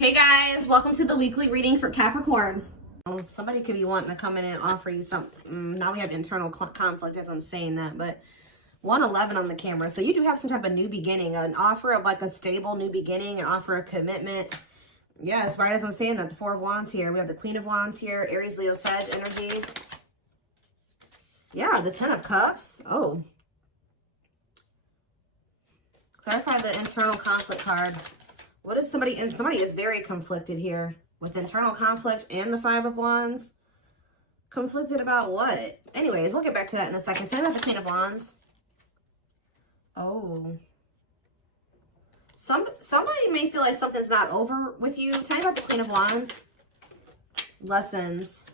Hey guys, welcome to the weekly reading for Capricorn. Somebody could be wanting to come in and offer you something. Now we have internal conflict as I'm saying that, but 111 on the camera. So you do have some type of new beginning, an offer of like a stable new beginning, an offer of commitment. Yes, right as I'm saying that, the Four of Wands here. We have the Queen of Wands here, Aries, Leo, Sag energy. Yeah, the Ten of Cups. Oh. Clarify the internal conflict card. What is somebody, and somebody is very conflicted here with internal conflict and the Five of Wands. Conflicted about what? Anyways, we'll get back to that in a second. Tell me about the Queen of Wands. Oh. Somebody may feel like something's not over with you. Tell me about the Queen of Wands. Lessons.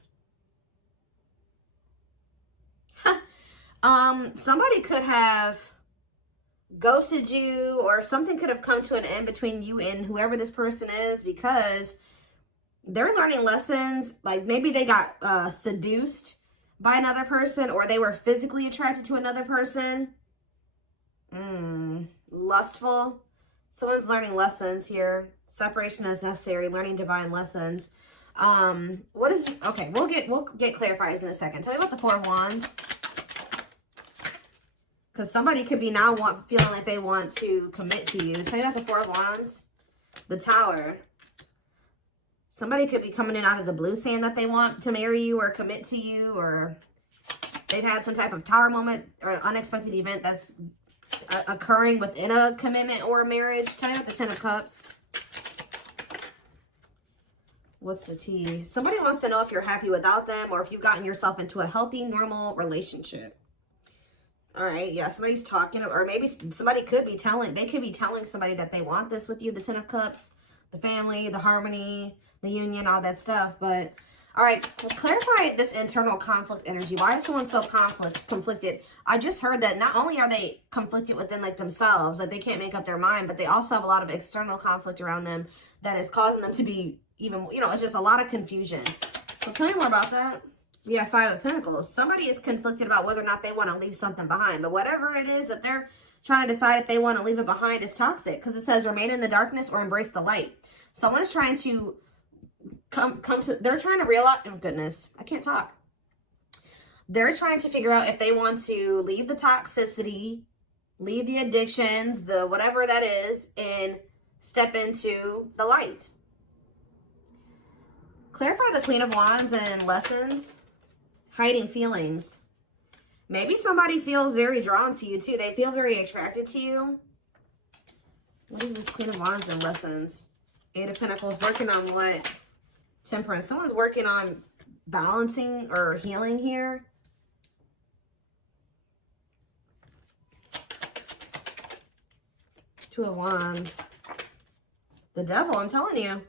Somebody could have ghosted you, or something could have come to an end between you and whoever this person is, because they're learning lessons. Like maybe they got seduced by another person, or they were physically attracted to another person. Lustful. Someone's learning lessons here. Separation is necessary. Learning divine lessons. What is, okay, we'll get clarifiers in a second. Tell me about the Four of Wands. Because somebody could be now feeling like they want to commit to you. Tell me about the Four of Wands. The Tower. Somebody could be coming in out of the blue saying that they want to marry you or commit to you, or they've had some type of tower moment or an unexpected event that's occurring within a commitment or a marriage. Tell me about the Ten of Cups. What's the tea? Somebody wants to know if you're happy without them, or if you've gotten yourself into a healthy, normal relationship. All right, yeah, somebody's talking, or maybe somebody could be telling, they could be telling somebody that they want this with you, the Ten of Cups, the family, the harmony, the union, all that stuff. But, all right, clarify this internal conflict energy. Why is someone so conflicted? I just heard that not only are they conflicted within like themselves, like they can't make up their mind, but they also have a lot of external conflict around them that is causing them to be even, you know, it's just a lot of confusion. So tell me more about that. We have Five of Pentacles. Somebody is conflicted about whether or not they want to leave something behind. But whatever it is that they're trying to decide if they want to leave it behind is toxic. Because it says remain in the darkness or embrace the light. Someone is trying to come to, they're trying to realize, oh goodness, I can't talk. They're trying to figure out if they want to leave the toxicity, leave the addictions, the whatever that is, and step into the light. Clarify the Queen of Wands and lessons. Hiding feelings. Maybe somebody feels very drawn to you too. They feel very attracted to you. What is this Queen of Wands and lessons? Eight of Pentacles. Working on what? Temperance. Someone's working on balancing or healing here. Two of Wands. The Devil, I'm telling you.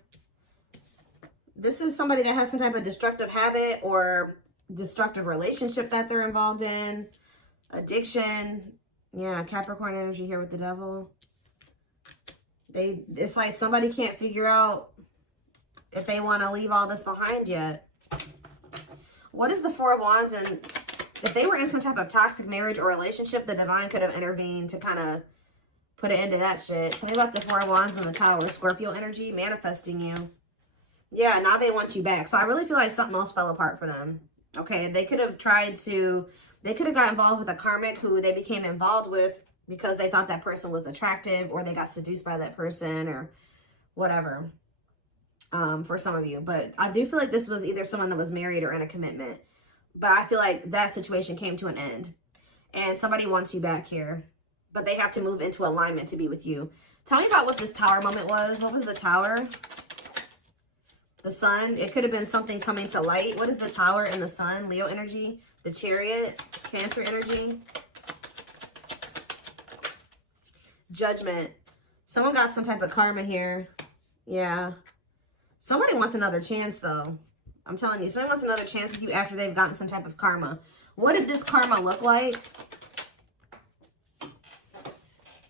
This is somebody that has some type of destructive habit or destructive relationship that they're involved in. Addiction. Yeah, Capricorn energy here with the Devil. It's like somebody can't figure out if they want to leave all this behind yet. What is the Four of Wands? And if they were in some type of toxic marriage or relationship, the divine could have intervened to kind of put an end to that shit. Tell me about the Four of Wands and the Tower. Scorpio energy, manifesting you. Yeah, now they want you back. So I really feel like something else fell apart for them. Okay, they could have got involved with a karmic who they became involved with because they thought that person was attractive, or they got seduced by that person, or whatever, for some of you. But I do feel like this was either someone that was married or in a commitment. But I feel like that situation came to an end. And somebody wants you back here. But they have to move into alignment to be with you. Tell me about what this Tower moment was. What was the Tower? The Sun. It could have been something coming to light. What is the Tower and the Sun? Leo energy. The Chariot. Cancer energy. Judgment. Someone got some type of karma here. Yeah. Somebody wants another chance, though. I'm telling you. Somebody wants another chance with you after they've gotten some type of karma. What did this karma look like?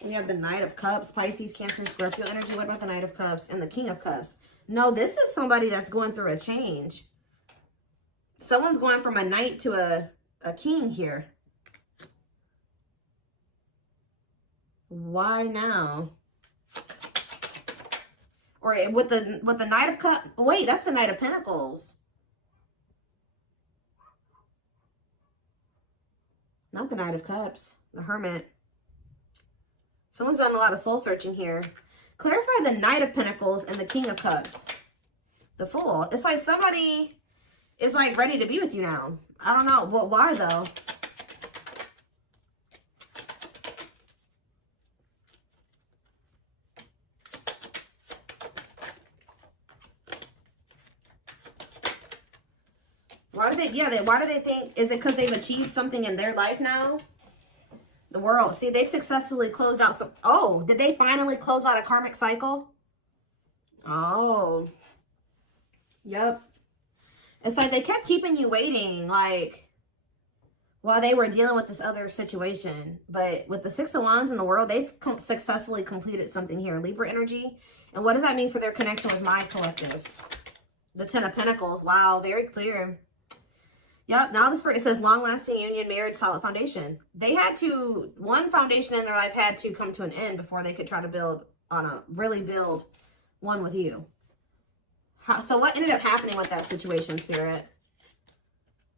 We have the Knight of Cups. Pisces, Cancer, Scorpio energy. What about the Knight of Cups and the King of Cups? No, this is somebody that's going through a change. Someone's going from a knight to a king here. Why now? Or with the Knight of Cups. Wait, that's the Knight of Pentacles. Not the Knight of Cups. The Hermit. Someone's done a lot of soul searching here. Clarify the Knight of Pentacles and the King of Cups. The Fool. It's like somebody is like ready to be with you now. I don't know. But why though? Why do why do they think, is it because they've achieved something in their life now? The World. See, they've successfully closed out some, oh, did they finally close out a karmic cycle? Oh. Yep. It's like they kept keeping you waiting, like, while they were dealing with this other situation. But with the Six of Wands in the World, they've successfully completed something here. Libra energy. And what does that mean for their connection with my collective? The Ten of Pentacles. Wow, very clear. Yep, now this, it says long-lasting union, marriage, solid foundation. They had to, one foundation in their life had to come to an end before they could try to build really build one with you. So what ended up happening with that situation, Spirit?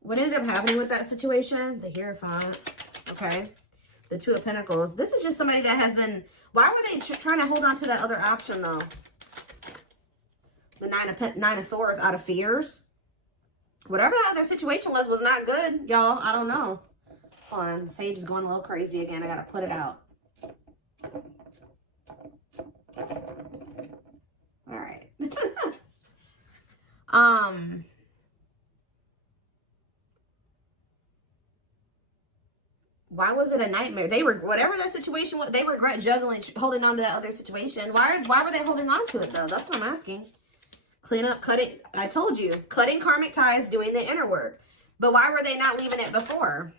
What ended up happening with that situation? The Hierophant. Okay. The Two of Pentacles. This is just somebody that has been, why were they trying to hold on to that other option though? The Nine of Swords, out of fears. Whatever that other situation was not good, y'all. I don't know. Hold on. The Sage is going a little crazy again. I got to put it out. All right. Why was it a nightmare? They were, whatever that situation was, they regret juggling, holding on to that other situation. Why were they holding on to it though? That's what I'm asking. Clean up, cutting. I told you, cutting karmic ties, doing the inner work. But why were they not leaving it before?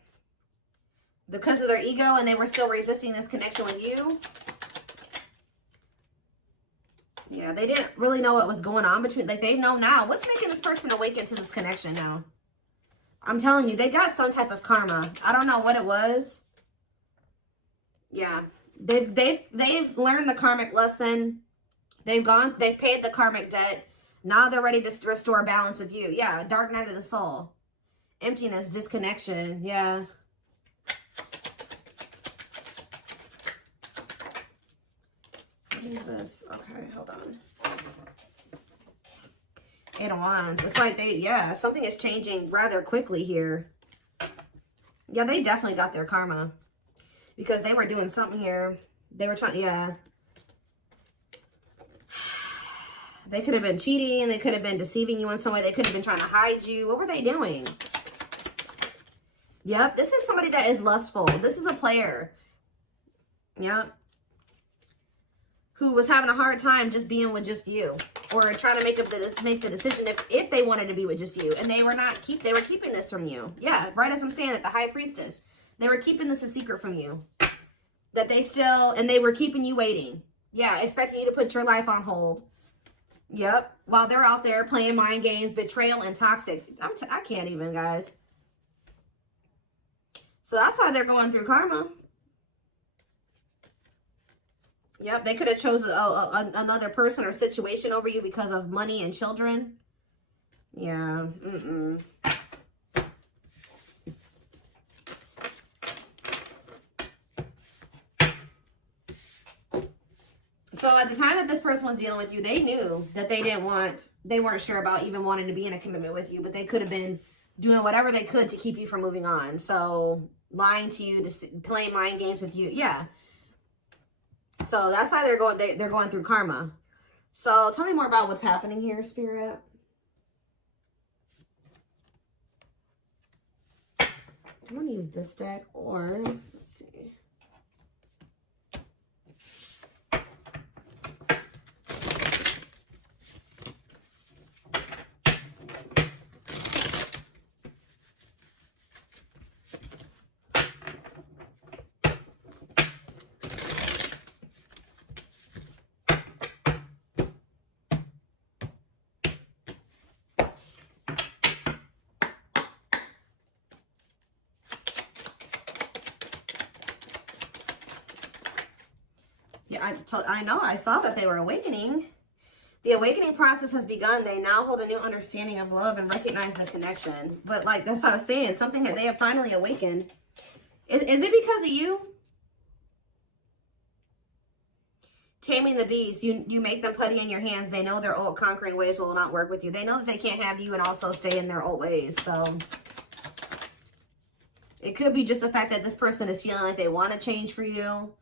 Because of their ego and they were still resisting this connection with you? Yeah, they didn't really know what was going on between, like they know now. What's making this person awaken to this connection now? I'm telling you, they got some type of karma. I don't know what it was. Yeah, they've learned the karmic lesson. They've paid the karmic debt. Now they're ready to restore balance with you. Yeah, dark night of the soul. Emptiness, disconnection. Yeah. What is this? Okay, hold on. Eight of Wands. It's like yeah, something is changing rather quickly here. Yeah, they definitely got their karma. Because they were doing something here. They were trying, yeah. They could have been cheating. They could have been deceiving you in some way. They could have been trying to hide you. What were they doing? Yep. This is somebody that is lustful. This is a player. Yep. Who was having a hard time just being with just you. Or trying to make the decision if they wanted to be with just you. And they were they were keeping this from you. Yeah. Right as I'm saying it, the High Priestess. They were keeping this a secret from you. That they were keeping you waiting. Yeah. Expecting you to put your life on hold. Yep. While they're out there playing mind games, betrayal, and toxic. I can't even, guys. So that's why they're going through karma. Yep. They could have chosen another person or situation over you because of money and children. Yeah. So at the time that this person was dealing with you, they knew that they weren't sure about even wanting to be in a commitment with you, but they could have been doing whatever they could to keep you from moving on. So lying to you, playing mind games with you. Yeah. So that's why they're going through karma. So tell me more about what's happening here, Spirit. I'm going to use this deck or let's see. Yeah, I know. I saw that they were awakening. The awakening process has begun. They now hold a new understanding of love and recognize the connection. But like, that's what I was saying. Something that they have finally awakened. Is it because of you? Taming the beast. You make them putty in your hands. They know their old conquering ways will not work with you. They know that they can't have you and also stay in their old ways. So it could be just the fact that this person is feeling like they want to change for you.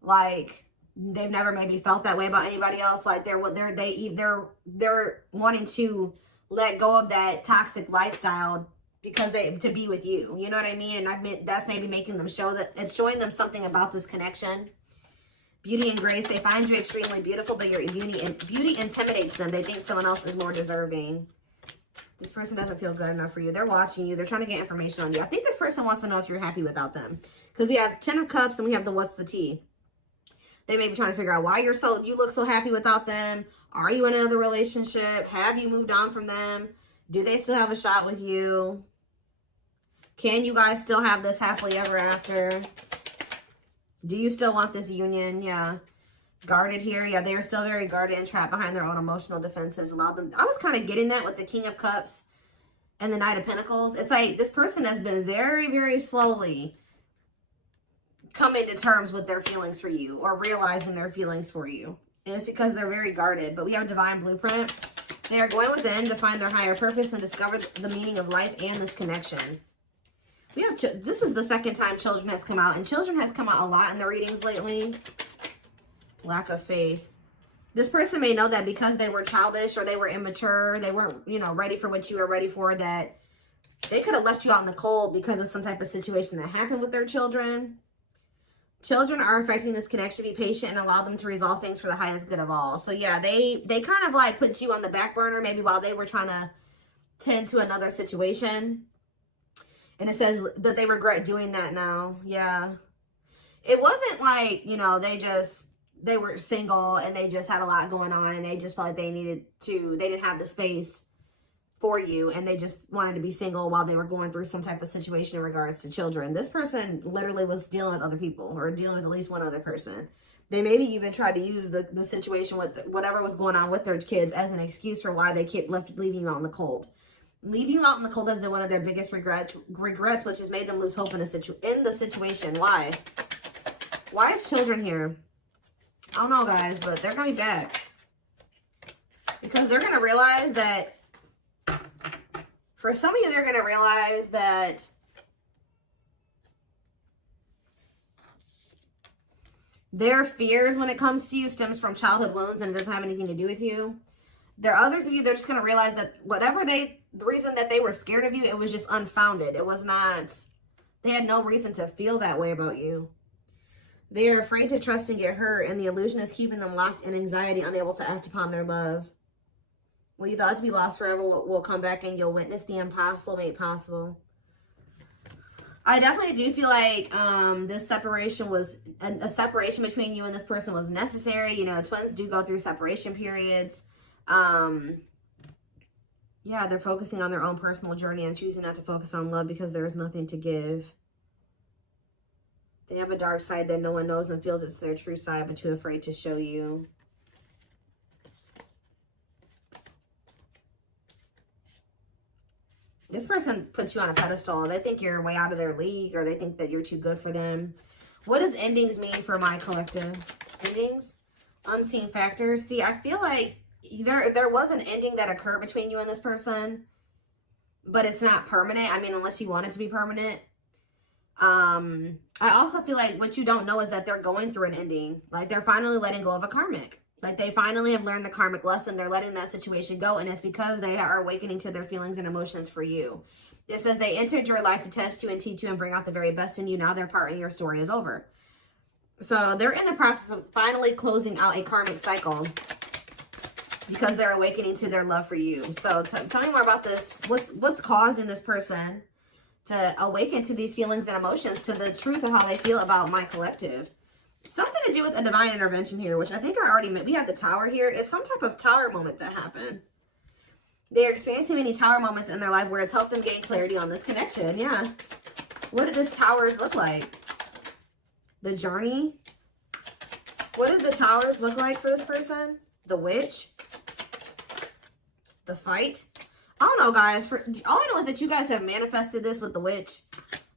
Like, they've never maybe felt that way about anybody else. Like they're wanting to let go of that toxic lifestyle because to be with you. You know what I mean? And that's maybe making them show that it's showing them something about this connection. Beauty and grace. They find you extremely beautiful, but your beauty intimidates them. They think someone else is more deserving. This person doesn't feel good enough for you. They're watching you. They're trying to get information on you. I think this person wants to know if you're happy without them. Because we have 10 of Cups and we have the what's the tea. They may be trying to figure out why you look so happy without them. Are you in another relationship? Have you moved on from them? Do they still have a shot with you? Can you guys still have this happily ever after? Do you still want this union? Yeah. Guarded here. Yeah, they are still very guarded and trapped behind their own emotional defenses. Allow them. I was kind of getting that with the King of Cups and the Knight of Pentacles. It's like this person has been very, very slowly coming to terms with their feelings for you or realizing their feelings for you. And it's because they're very guarded. But we have Divine Blueprint. They are going within to find their higher purpose and discover the meaning of life and this connection. We have, this is the second time children has come out, and children has come out a lot in the readings lately. Lack of faith. This person may know that because they were childish or they were immature, they weren't, ready for what you were ready for, that they could have left you out in the cold because of some type of situation that happened with their children. Children are affecting this connection. Be patient and allow them to resolve things for the highest good of all. So yeah, they kind of like put you on the back burner maybe while they were trying to tend to another situation. And it says that they regret doing that now. Yeah. It wasn't like, they were single and they just had a lot going on and they just felt like they didn't have the space for you and they just wanted to be single while they were going through some type of situation in regards to children. This person literally was dealing with other people or dealing with at least one other person. They maybe even tried to use the situation with whatever was going on with their kids as an excuse for why they kept leaving you out in the cold. Leaving you out in the cold has been one of their biggest regrets, which has made them lose hope in the situation. Why? Why is children here? I don't know, guys, but they're going to be back. Because they're going to realize that, for some of you, they're going to realize that their fears when it comes to you stems from childhood wounds and it doesn't have anything to do with you. There are others of you, they're just going to realize that the reason that they were scared of you, it was just unfounded. It was not, they had no reason to feel that way about you. They are afraid to trust and get hurt, and the illusion is keeping them locked in anxiety, unable to act upon their love. What you thought to be lost forever will come back, and you'll witness the impossible made possible. I definitely do feel like this separation was, a separation between you and this person was necessary. Twins do go through separation periods. Yeah, they're focusing on their own personal journey and choosing not to focus on love because there is nothing to give. They have a dark side that no one knows and feels it's their true side, but too afraid to show you. This person puts you on a pedestal. They think you're way out of their league, or they think that you're too good for them. What does endings mean for my collective? Endings? Unseen factors. See, I feel like there was an ending that occurred between you and this person, but it's not permanent. I mean, unless you want it to be permanent. I also feel like what you don't know is that they're going through an ending. Like, they're finally letting go of a karmic. Like, they finally have learned the karmic lesson. They're letting that situation go, and it's because they are awakening to their feelings and emotions for you. It says they entered your life to test you and teach you and bring out the very best in you. Now their part in your story is over. So they're in the process of finally closing out a karmic cycle because they're awakening to their love for you. So tell me more about this. What's causing this person to awaken to these feelings and emotions, to the truth of how they feel about my collective? Something to do with a divine intervention here, which I think I already met. We have the Tower here. It's some type of Tower moment that happened. They're experiencing many Tower moments in their life where it's helped them gain clarity on this connection. Yeah. What did this Towers look like? The Journey. What did the Towers look like for this person? The Witch. The fight. I don't know, guys. All I know is that you guys have manifested this with the witch.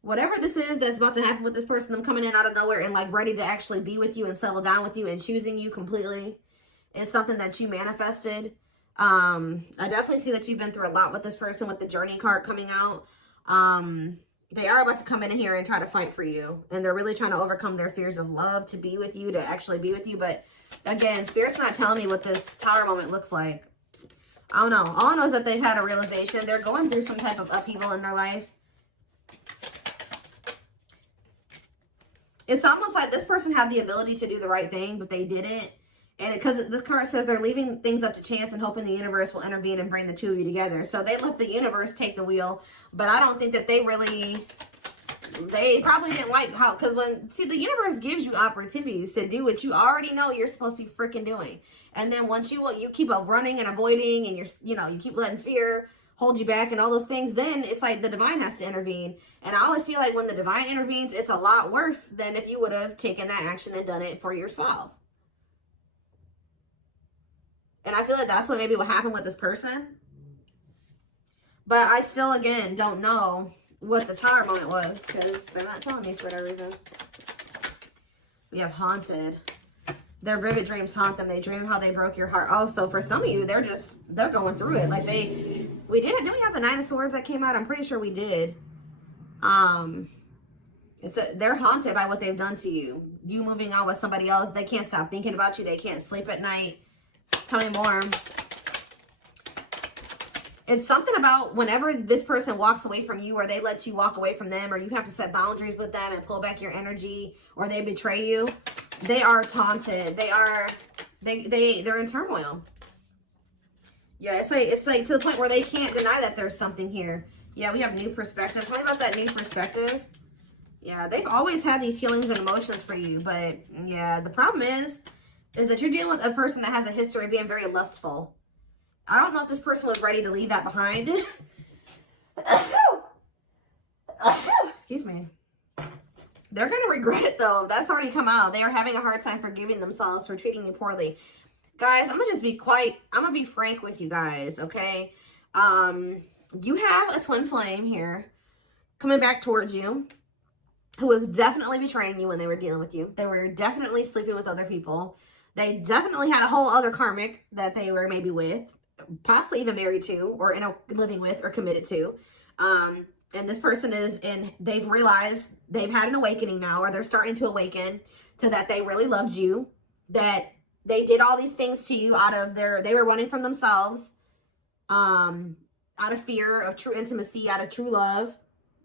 Whatever this is that's about to happen with this person, them coming in out of nowhere and like ready to actually be with you and settle down with you and choosing you completely, is something that you manifested. I definitely see that you've been through a lot with this person with the journey card coming out. They are about to come in here and try to fight for you. And they're really trying to overcome their fears of love to be with you, to actually be with you. But again, Spirit's not telling me what this Tower moment looks like. I don't know. All I know is that they've had a realization. They're going through some type of upheaval in their life. It's almost like this person had the ability to do the right thing, but they didn't. And because this card says they're leaving things up to chance and hoping the universe will intervene and bring the two of you together. So they let the universe take the wheel. But I don't think that they probably didn't like how, because see, the universe gives you opportunities to do what you already know you're supposed to be freaking doing. And then once you keep up running and avoiding, and you keep letting fear hold you back and all those things, then it's like the divine has to intervene. And I always feel like when the divine intervenes, it's a lot worse than if you would have taken that action and done it for yourself. And I feel like that's what maybe what happened with this person. But I still, again, don't know what the Tower moment was, because they're not telling me for whatever reason. We have haunted. Their vivid dreams haunt them. They dream how they broke your heart. Oh, so for some of you, they're going through it. Like didn't we have the Nine of Swords that came out? I'm pretty sure we did. They're haunted by what they've done to you. You moving on with somebody else. They can't stop thinking about you. They can't sleep at night. Tell me more. It's something about whenever this person walks away from you, or they let you walk away from them, or you have to set boundaries with them and pull back your energy, or they betray you. They are taunted. They're in turmoil. Yeah, it's like to the point where they can't deny that there's something here. Yeah, we have new perspective. Tell me about that new perspective. Yeah, they've always had these feelings and emotions for you, but yeah, the problem is that you're dealing with a person that has a history of being very lustful. I don't know if this person was ready to leave that behind. Excuse me. They're going to regret it, though. That's already come out. They are having a hard time forgiving themselves for treating you poorly. Guys, I'm going to just be I'm going to be frank with you guys, okay? You have a twin flame here coming back towards you who was definitely betraying you when they were dealing with you. They were definitely sleeping with other people. They definitely had a whole other karmic that they were maybe with, possibly even married to, or living with, or committed to. And this person they've realized they've had an awakening now, or they're starting to awaken to that they really loved you, that they did all these things to you they were running from themselves, out of fear of true intimacy, out of true love,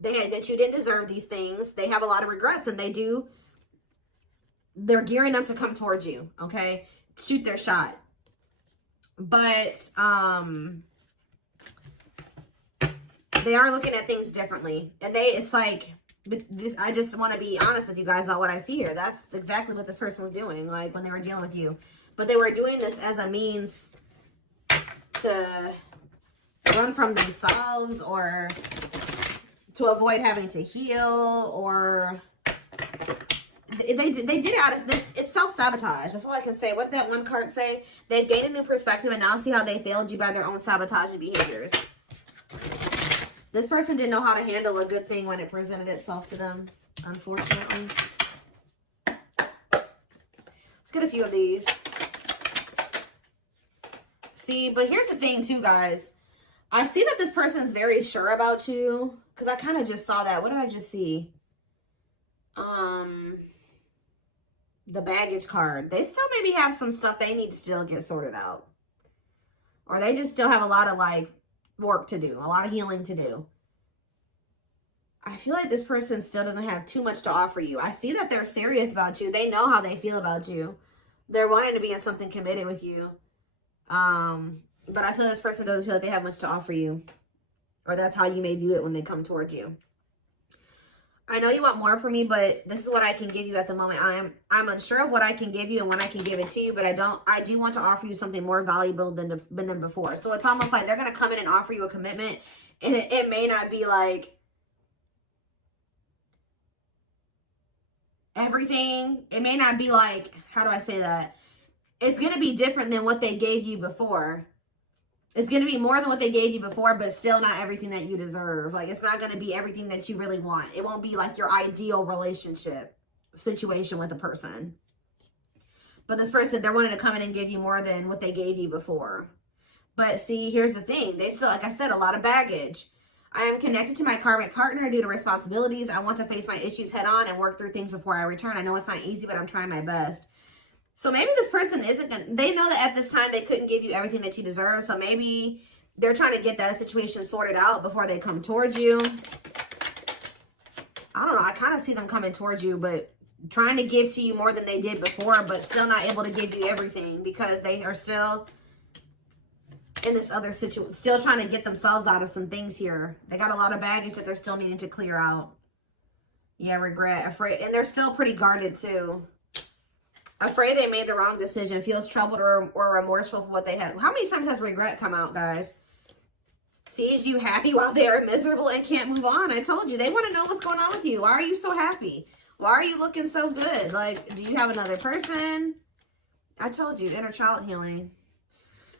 that you didn't deserve these things. They have a lot of regrets, and they're gearing up to come towards you, okay? Shoot their shot. But, they are looking at things differently. And I just want to be honest with you guys about what I see here. That's exactly what this person was doing, like, when they were dealing with you. But they were doing this as a means to run from themselves, or to avoid having to heal, or they did it out of this. It's self-sabotage. That's all I can say. What did that one card say? They've gained a new perspective and now see how they failed you by their own sabotaging behaviors. This person didn't know how to handle a good thing when it presented itself to them, unfortunately. Let's get a few of these. See, but here's the thing too, guys. I see that this person is very sure about you, because I kind of just saw that. What did I just see? The baggage card. They still maybe have some stuff they need to still get sorted out. Or they just still have a lot of work to do, a lot of healing to do. I feel like this person still doesn't have too much to offer you. I see that they're serious about you. They know how they feel about you. They're wanting to be in something committed with you. But I feel like this person doesn't feel like they have much to offer you. Or that's how you may view it when they come towards you. I know you want more from me, but this is what I can give you at the moment. I'm unsure of what I can give you and when I can give it to you, but I do want to offer you something more valuable than before. So it's almost like they're going to come in and offer you a commitment, and it may not be like everything. It may not be like, how do I say that? It's going to be different than what they gave you before. It's going to be more than what they gave you before, but still not everything that you deserve. Like, it's not going to be everything that you really want. It won't be like your ideal relationship situation with a person. But this person, they're wanting to come in and give you more than what they gave you before. But see, here's the thing. They still, like I said, a lot of baggage. I am connected to my karmic partner due to responsibilities. I want to face my issues head on and work through things before I return. I know it's not easy, but I'm trying my best. So maybe this person isn't gonna, they know that at this time they couldn't give you everything that you deserve. So maybe they're trying to get that situation sorted out before they come towards you. I don't know. I kind of see them coming towards you, but trying to give to you more than they did before, but still not able to give you everything because they are still in this other situation, still trying to get themselves out of some things here. They got a lot of baggage that they're still needing to clear out. Yeah, regret, afraid, and they're still pretty guarded too. Afraid they made the wrong decision, feels troubled or remorseful for what they had. How many times has regret come out, guys? Sees you happy while they are miserable and can't move on. I told you, they want to know what's going on with you. Why are you so happy? Why are you looking so good? Like, do you have another person? I told you, inner child healing.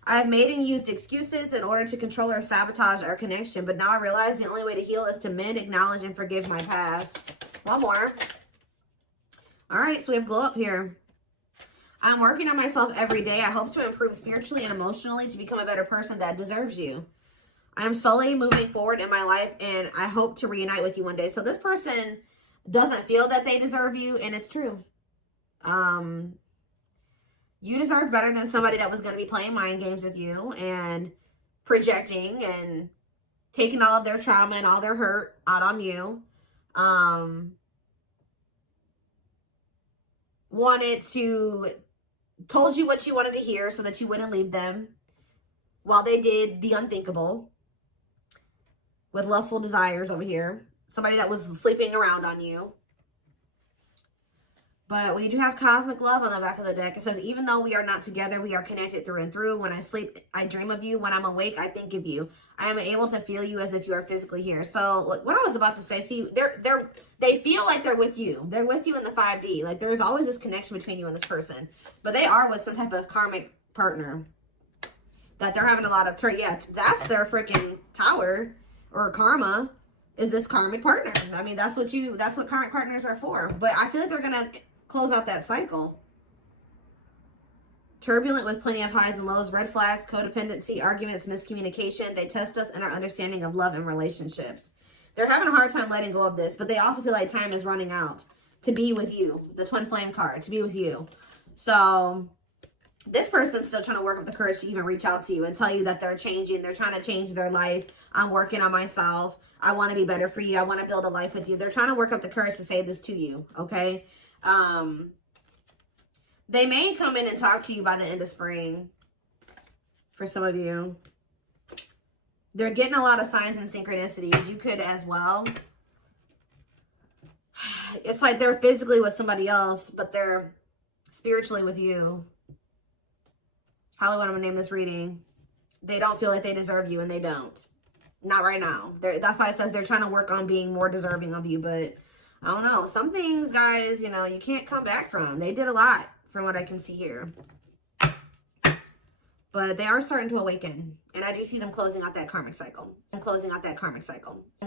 I've made and used excuses in order to control or sabotage our connection, but now I realize the only way to heal is to mend, acknowledge, and forgive my past. One more. All right, so we have glow up here. I'm working on myself every day. I hope to improve spiritually and emotionally to become a better person that deserves you. I am slowly moving forward in my life, and I hope to reunite with you one day. So this person doesn't feel that they deserve you, and it's true. You deserve better than somebody that was going to be playing mind games with you and projecting and taking all of their trauma and all their hurt out on you. Told you what you wanted to hear so that you wouldn't leave them while they did the unthinkable with lustful desires over here. Somebody that was sleeping around on you. But we do have cosmic love on the back of the deck. It says, even though we are not together, we are connected through and through. When I sleep, I dream of you. When I'm awake, I think of you. I am able to feel you as if you are physically here. So what I was about to say, see, they feel like they're with you. They're with you in the 5D. Like there's always this connection between you and this person. But they are with some type of karmic partner that they're having a lot of yeah, that's their freaking tower or karma is this karmic partner. I mean, that's what karmic partners are for. But I feel like they're going to close out that cycle. Turbulent with plenty of highs and lows, red flags, codependency, arguments, miscommunication. They test us in our understanding of love and relationships. They're having a hard time letting go of this, but they also feel like time is running out to be with you. The twin flame card, to be with you. So this person's still trying to work up the courage to even reach out to you and tell you that they're changing. They're trying to change their life. I'm working on myself. I want to be better for you. I want to build a life with you. They're trying to work up the courage to say this to you, okay? They may come in and talk to you by the end of spring for some of you. They're getting a lot of signs and synchronicities. You could as well. It's like they're physically with somebody else, but they're spiritually with you. How do I want to name this reading? They don't feel like they deserve you, and they don't. Not right now. That's why it says they're trying to work on being more deserving of you, but I don't know. Some things, guys, you know, you can't come back from. They did a lot from what I can see here. But they are starting to awaken. And I do see them closing out that karmic cycle. I'm closing out that karmic cycle.